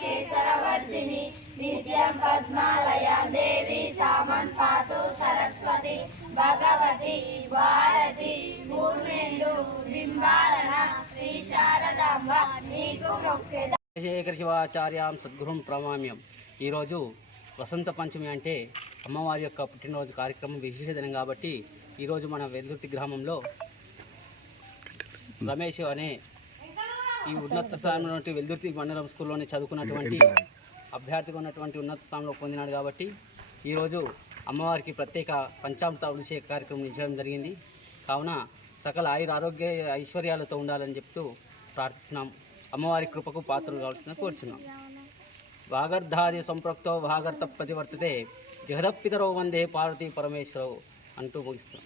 केसरवर्धिनी नित्यं पद्मालया देवी सामं पातु सरस्वती भगवती भारती भूमेन्दु बिंबालన శ్రీ శారదాంబ నీకు మొక్కేద. శేఖర శివాచార్యాం సద్గురుం ప్రణామ్యం. ఈరోజు వసంత పంచమి అంటే అమ్మవారి యొక్క పుట్టినరోజు కార్యక్రమం విశేష దినం కాబట్టి ఈరోజు మన వెల్దుర్తి గ్రామంలో రమేష్ అనే ఈ ఉన్నత స్థానంలో వెల్దుర్తి మండలం స్కూల్లోనే చదువుకున్నటువంటి అభ్యర్థిగా ఉన్నటువంటి ఉన్నత స్థానంలో పొందినాడు కాబట్టి ఈరోజు అమ్మవారికి ప్రత్యేక పంచామృత అభిషేక కార్యక్రమం నిర్వహించడం జరిగింది. కావున సకల ఆరోగ్య ఐశ్వర్యాలతో ఉండాలని చెప్తూ ప్రార్థిస్తున్నాం. అమ్మవారి కృపకు పాత్రలు కావాల్సిందని కోరుచున్నాం. వాగర్ధాది సంప్రోక్తో వాగర్త ప్రతివర్తతే జగదప్పితరో వందే పార్వతీ పరమేశ్వరవు అంటూ ముగిస్తున్నాం.